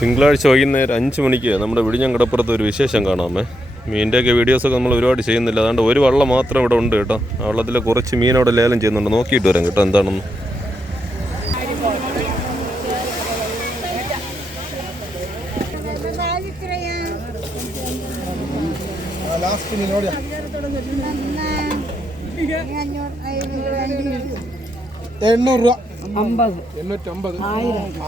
തിങ്കളാഴ്ച വൈകുന്നേരം അഞ്ച് മണിക്ക് നമ്മുടെ വിഴിഞ്ഞം കടപ്പുറത്ത് ഒരു വിശേഷം കാണാമേ. മീനിന്റെയൊക്കെ വീഡിയോസൊക്കെ നമ്മൾ ഒരുപാട് ചെയ്യുന്നില്ല. അതുകൊണ്ട് ഒരു വള്ളം മാത്രം ഇവിടെ ഉണ്ട് കേട്ടോ. ആ വള്ളത്തിൽ കുറച്ച് മീൻ അവിടെ ലേലം ചെയ്യുന്നുണ്ട്. നോക്കിയിട്ട് വരാം കേട്ടോ എന്താണെന്ന്. എണ്ണൂറ് രൂപ. അമ്പത്. എണ്ണൂറ്റമ്പത്.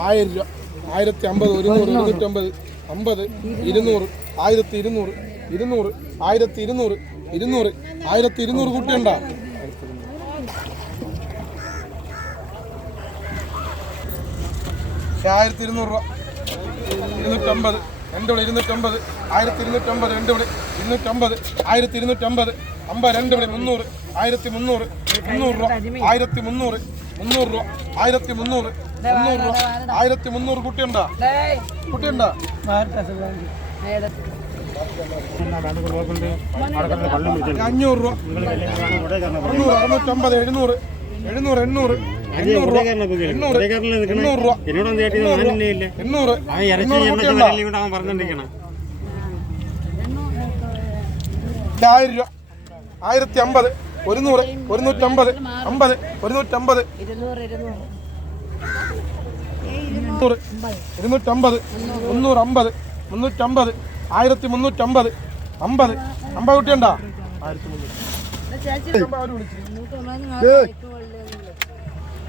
ആയിരം രൂപ. ആയിരത്തി അമ്പത് ഒരുന്നൂറ്. ഇരുന്നൂറ്റമ്പത് അമ്പത് ഇരുന്നൂറ് ആയിരത്തി ഇരുന്നൂറ് ഇരുന്നൂറ് ആയിരത്തി ഇരുന്നൂറ് ഇരുന്നൂറ് ആയിരത്തി ഇരുന്നൂറ് കുട്ടിയുണ്ടോ? ആയിരത്തി ഇരുന്നൂറ് രൂപ. ഇരുന്നൂറ്റമ്പത് രണ്ട് വിളി ഇരുന്നൂറ്റമ്പത് ആയിരത്തി ഇരുന്നൂറ്റമ്പത് രണ്ട് വിളി ഇരുന്നൂറ്റമ്പത് ആയിരത്തി ഇരുന്നൂറ്റമ്പത് അമ്പത് രണ്ട് വിളി മുന്നൂറ് ആയിരത്തി മുന്നൂറ് മുന്നൂറ് രൂപ ആയിരത്തി മുന്നൂറ് മുന്നൂറ് രൂപ ആയിരത്തി മുന്നൂറ് ആയിരത്തി മുന്നൂറ് കുട്ടിയുണ്ടോ? കുട്ടിയുണ്ടോ? അഞ്ഞൂറ് രൂപ. അറുന്നൂറ് അറുന്നൂറ്റമ്പത് എഴുന്നൂറ്. എഴുന്നൂറ് എണ്ണൂറ്. എണ്ണൂറ് രൂപ. എണ്ണൂറ്. ആയിരം രൂപ. ആയിരത്തി അമ്പത് ഒരുന്നൂറ് ഒരുന്നൂറ്റമ്പത് അമ്പത് ഒരുന്നൂറ്റമ്പത്. ഇരുന്നൂറ് ഇരുന്നൂറ്. മുന്നൂറ് ഇരുന്നൂറ്റമ്പത് മുന്നൂറ് അമ്പത്. മുന്നൂറ്റമ്പത് ആയിരത്തി മുന്നൂറ്റമ്പത് അമ്പത് അമ്പത് കുട്ടിയുണ്ടോ ആയിരത്തി മുന്നൂറ്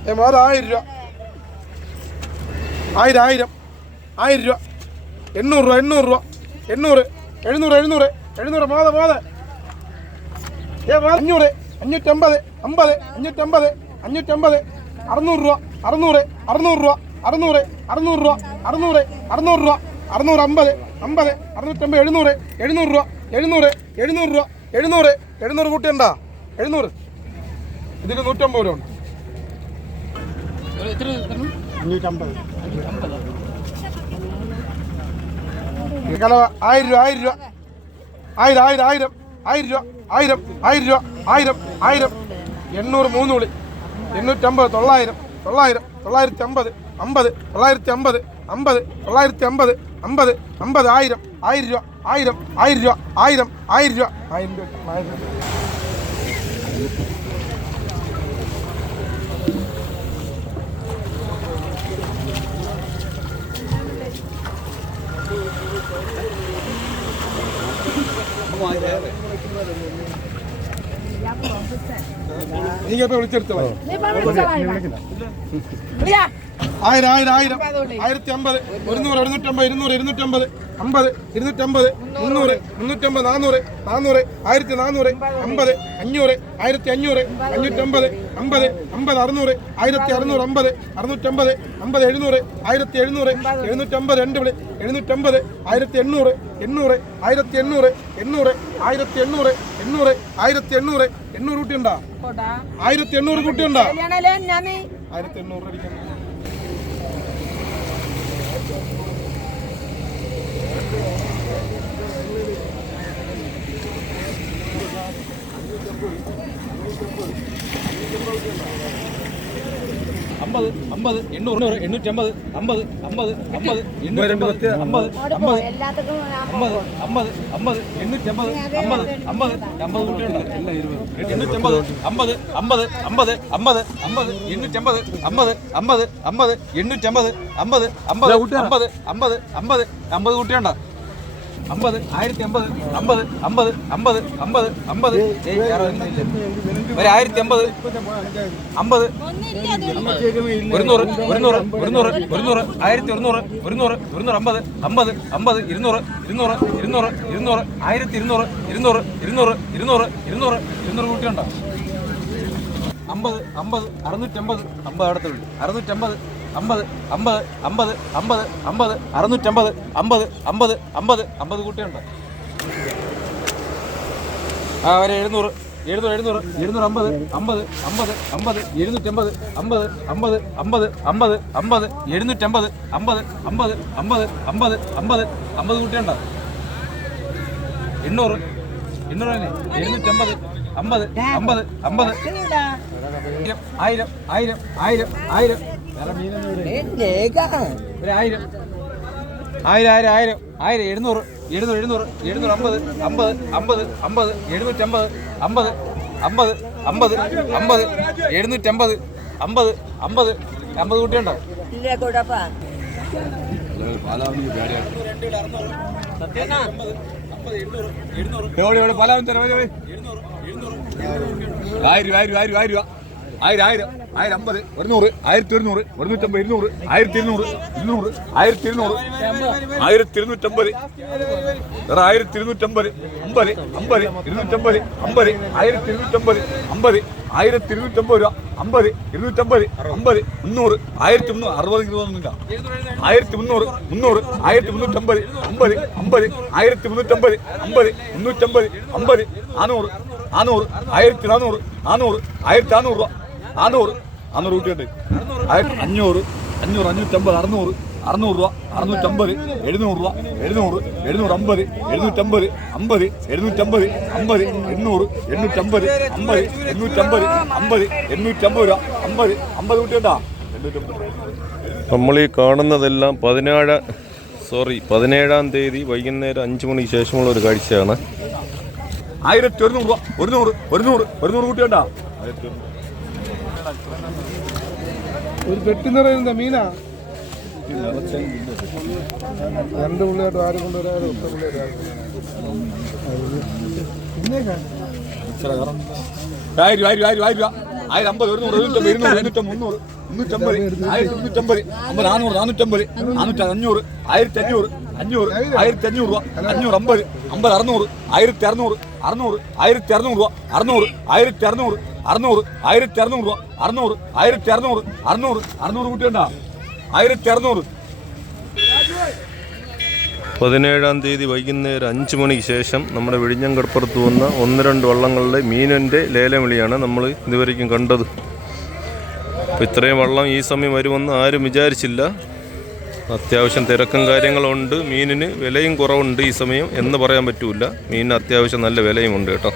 ഏ മാറി ആയിരം രൂപ. ആയിരം ആയിരം. ആയിരം രൂപ. എണ്ണൂറ് രൂപ എണ്ണൂറ് രൂപ. എണ്ണൂറ് എഴുന്നൂറ് എഴുന്നൂറ്. എഴുന്നൂറ് മാത മാത. ഏ അഞ്ഞൂറ് അഞ്ഞൂറ്റമ്പത് അമ്പത് അഞ്ഞൂറ്റമ്പത് അഞ്ഞൂറ്റമ്പത് അറുന്നൂറ് രൂപ. അറുന്നൂറ് അറുന്നൂറ് രൂപ അറുന്നൂറ് അറുന്നൂറ് രൂപ അറുന്നൂറ് അറുന്നൂറ് രൂപ അറുന്നൂറ് അമ്പത് അമ്പത് അറുന്നൂറ്റമ്പത് എഴുന്നൂറ് എഴുന്നൂറ് രൂപ എഴുന്നൂറ് എഴുന്നൂറ് രൂപ എഴുന്നൂറ് എഴുന്നൂറ് കൂട്ടിയുണ്ടോ എഴുന്നൂറ്. ഇതിന് നൂറ്റമ്പത് രൂപ ഉണ്ട്. കലവ ആയിരം രൂപ ആയിരം രൂപ. ആയിരം ആയിരം ആയിരം ആയിരം രൂപ ആയിരം ആയിരം രൂപ ആയിരം ആയിരം. എണ്ണൂറ് മൂന്ന് വിളി എണ്ണൂറ്റമ്പത് തൊള്ളായിരം. തൊള്ളായിരം തൊള്ളായിരത്തി അമ്പത് അമ്പത് തൊള്ളായിരത്തി അമ്പത് അമ്പത് തൊള്ളായിരത്തി അമ്പത് അമ്പത് അമ്പത് ആയിരം ആയിരം രൂപ ആയിരം ആയിരം രൂപ ആയിരം ആയിരം രൂപ. ആയിരം രൂപ ആയിരം രൂപ. നീങ്ങപ്പോ വിളിച്ചെടുത്തോ ആയിരം ആയിരം ആയിരം. ആയിരത്തി അമ്പത് ഒരുന്നൂറ് ഒരുന്നൂറ്റമ്പത് ഇരുന്നൂറ് ഇരുന്നൂറ്റമ്പത് അമ്പത് ഇരുന്നൂറ്റമ്പത് മുന്നൂറ് മുന്നൂറ്റമ്പത് നാനൂറ് നാനൂറ് ആയിരത്തി നാനൂറ് അമ്പത് അഞ്ഞൂറ് ആയിരത്തി അഞ്ഞൂറ് അഞ്ഞൂറ്റമ്പത് അമ്പത് അമ്പത് അറുന്നൂറ് ആയിരത്തി അറുന്നൂറ് അമ്പത് അറുന്നൂറ്റമ്പത് അമ്പത് എഴുന്നൂറ് ആയിരത്തി എഴുന്നൂറ് എഴുന്നൂറ്റമ്പത് രണ്ട് വിളി എഴുന്നൂറ്റമ്പത് ആയിരത്തി എണ്ണൂറ് എണ്ണൂറ് ആയിരത്തി എണ്ണൂറ് എണ്ണൂറ് ആയിരത്തി എണ്ണൂറ് എണ്ണൂറ് ആയിരത്തി എണ്ണൂറ് എണ്ണൂറ് കുട്ടിയുണ്ടാ? ആയിരത്തി എണ്ണൂറ് കുട്ടിയുണ്ടാ? ആയിരത്തി എണ്ണൂറ് അടിക്കണം. അമ്പത് അമ്പത് അമ്പത് അമ്പത് അമ്പത് അമ്പത് അമ്പത് കുട്ടിയുണ്ടോ അമ്പത് ആയിരത്തി അമ്പത് അമ്പത് അമ്പത് അമ്പത് അമ്പത് അമ്പത്. ഒരു ആയിരത്തി അമ്പത്. അമ്പത്. ഒരുന്നൂറ് ഒരുന്നൂറ് ഒരുന്നൂറ് ഒരുന്നൂറ് ആയിരത്തി ഒരുന്നൂറ് ഒരുന്നൂറ് ഒരുന്നൂറ് അമ്പത് അമ്പത് അമ്പത് ഇരുന്നൂറ് ഇരുന്നൂറ് ഇരുന്നൂറ് ഇരുന്നൂറ് ആയിരത്തി ഇരുന്നൂറ് ഇരുന്നൂറ് ഇരുന്നൂറ് ഇരുന്നൂറ് ഇരുന്നൂറ് ഇരുന്നൂറ് കൂട്ടിയുണ്ടോ അമ്പത് അമ്പത് അറുന്നൂറ്റമ്പത് അമ്പത് അടുത്തുണ്ട്. അറുന്നൂറ്റമ്പത് അമ്പത് അമ്പത് അമ്പത് അമ്പത് അമ്പത് അറുന്നൂറ്റമ്പത് അമ്പത് അമ്പത് അമ്പത് അമ്പത് കൂട്ടിയുണ്ട് ആ ഒരു എഴുന്നൂറ് എഴുന്നൂറ് എഴുന്നൂറ് എഴുന്നൂറ് അമ്പത് അമ്പത് അമ്പത് അമ്പത് എഴുന്നൂറ്റമ്പത് അമ്പത് അമ്പത് അമ്പത് അമ്പത് അമ്പത് എഴുന്നൂറ്റമ്പത് അമ്പത് അമ്പത് അമ്പത് അമ്പത് അമ്പത് അമ്പത് കൂട്ടിയുണ്ട് എണ്ണൂറ് എണ്ണൂറ് തന്നെ എഴുന്നൂറ്റമ്പത് അമ്പത് അമ്പത് അമ്പത് ആയിരം ആയിരം ആയിരം ആയിരം ആയിരം ആയിരം. ആയിരം ആയിരം ആയിരം. ആയിരം എഴുന്നൂറ് എഴുന്നൂറ് എഴുന്നൂറ് എഴുന്നൂറ് അമ്പത് അമ്പത് അമ്പത് അമ്പത് എഴുന്നൂറ്റമ്പത് അമ്പത് അമ്പത് അമ്പത് അമ്പത് എഴുന്നൂറ്റമ്പത് അമ്പത് അമ്പത്. അമ്പത് കുട്ടിയുണ്ടോ ഇല്ല കൂടപ്പാ. എവിടെ എവിടെ? പലാവും തരാം ആയിരം ആയിരം ആയിരം ആയിരം രൂപ. ആയിരം ആയിരം ആയിരം അമ്പത് ഒരുന്നൂറ് ആയിരത്തി ഒരുന്നൂറ് ഒരുന്നൂറ്റമ്പത് ഇരുന്നൂറ് ആയിരത്തി ഇരുന്നൂറ് ഇരുന്നൂറ് ആയിരത്തി ഇരുന്നൂറ് ആയിരത്തി ഇരുന്നൂറ്റമ്പത് വേറെ ആയിരത്തി ഇരുന്നൂറ്റമ്പത് അമ്പത് അമ്പത് ഇരുന്നൂറ്റമ്പത് അമ്പത് ആയിരത്തി ഇരുന്നൂറ്റമ്പത് അമ്പത് ആയിരത്തി ഇരുന്നൂറ്റമ്പത് രൂപ അമ്പത് ഇരുന്നൂറ്റമ്പത് അമ്പത് മുന്നൂറ് ആയിരത്തി മുന്നൂറ് അറുപത് ഇരുപതൊന്നുമില്ല ആയിരത്തി മുന്നൂറ് മുന്നൂറ് ആയിരത്തി മുന്നൂറ്റമ്പത് അമ്പത് അമ്പത് ആയിരത്തി മുന്നൂറ്റമ്പത് അമ്പത് മുന്നൂറ്റമ്പത് അമ്പത് നാനൂറ് നാനൂറ് ആയിരത്തി നാനൂറ് നാനൂറ് ആയിരത്തി നാനൂറ് രൂപ. നാനൂറ് നാനൂറ് കൂട്ടിയിട്ട്. അഞ്ഞൂറ് അഞ്ഞൂറ് അഞ്ഞൂറ്റമ്പത് അറുന്നൂറ് അറുന്നൂറ് രൂപ അറുന്നൂറ്റമ്പത് എഴുന്നൂറ് രൂപ എഴുന്നൂറ് എഴുന്നൂറ് അമ്പത് എഴുന്നൂറ്റമ്പത് അമ്പത് എഴുന്നൂറ്റമ്പത് അമ്പത് എണ്ണൂറ് എണ്ണൂറ്റമ്പത് അമ്പത് എണ്ണൂറ്റമ്പത് അമ്പത് എണ്ണൂറ്റമ്പത് രൂപ അമ്പത് അമ്പത് കൂട്ടിയിട്ടാ? നമ്മൾ ഈ കാണുന്നതെല്ലാം പതിനേഴ് സോറി പതിനേഴാം തീയതി വൈകുന്നേരം അഞ്ച് മണിക്ക് ശേഷമുള്ള ഒരു കാഴ്ചയാണ്. ആയിരത്തി ഒരുന്നൂറ് രൂപ ഒരുന്നൂറ് ഒരുന്നൂറ് ഒരുന്നൂറ് കൂട്ടിയിട്ടാ? ആയിരത്തി ഒരു പെട്ടി നിറയുന്ന മീനാ രണ്ട് പുള്ളിയായിട്ട് ആരും കൊണ്ടുവരാതെ ഒറ്റ പുള്ളിയായിട്ട് പിന്നേക്കാ ആയിരം ആയിരം ആയിരം ആയിരം രൂപ ആയിരം അമ്പത് ഒരുന്നൂറ് ഇരുന്നൂറ്റമ്പത് ഇരുന്നൂറ് ഇരുന്നൂറ്റമ്പത് മുന്നൂറ് മുന്നൂറ്റമ്പത് ആയിരത്തി മുന്നൂറ്റമ്പത് അമ്പത് നാനൂറ് നാനൂറ്റമ്പത് നാനൂറ്റി അഞ്ഞൂറ് ആയിരത്തി അഞ്ഞൂറ് അഞ്ഞൂറ് ആയിരത്തി അഞ്ഞൂറ് രൂപ. അഞ്ഞൂറ് അമ്പത് അമ്പത് അറുന്നൂറ് ആയിരത്തി അറുന്നൂറ് അറുന്നൂറ് ആയിരത്തി അറുന്നൂറ് രൂപ അറുന്നൂറ് ആയിരത്തി അറുന്നൂറ് അറുന്നൂറ് ആയിരത്തി അറുന്നൂറ് രൂപ അറുന്നൂറ് ആയിരത്തി അറുന്നൂറ് അറുന്നൂറ് അറുന്നൂറ് കൂട്ടിയുണ്ടാ ആയിരത്തി അറുന്നൂറ് പതിനേഴാം തീയതി വൈകുന്നേരം അഞ്ച് മണിക്ക് ശേഷം നമ്മുടെ വിഴിഞ്ഞങ്കടപ്പുറത്ത് വന്ന ഒന്ന് രണ്ട് വള്ളങ്ങളുടെ മീനിന്റെ ലേലം വിളിയാണ് നമ്മൾ ഇതുവരെയും കണ്ടത്. ഇത്രയും വള്ളം ഈ സമയം വരുമെന്ന് ആരും വിചാരിച്ചില്ല. അത്യാവശ്യം തിരക്കും കാര്യങ്ങളുണ്ട് മീനിന് വിലയും കുറവുണ്ട് ഈ സമയം എന്ന് പറയാൻ പറ്റൂല. മീനിന് അത്യാവശ്യം നല്ല വിലയും ഉണ്ട് കേട്ടോ.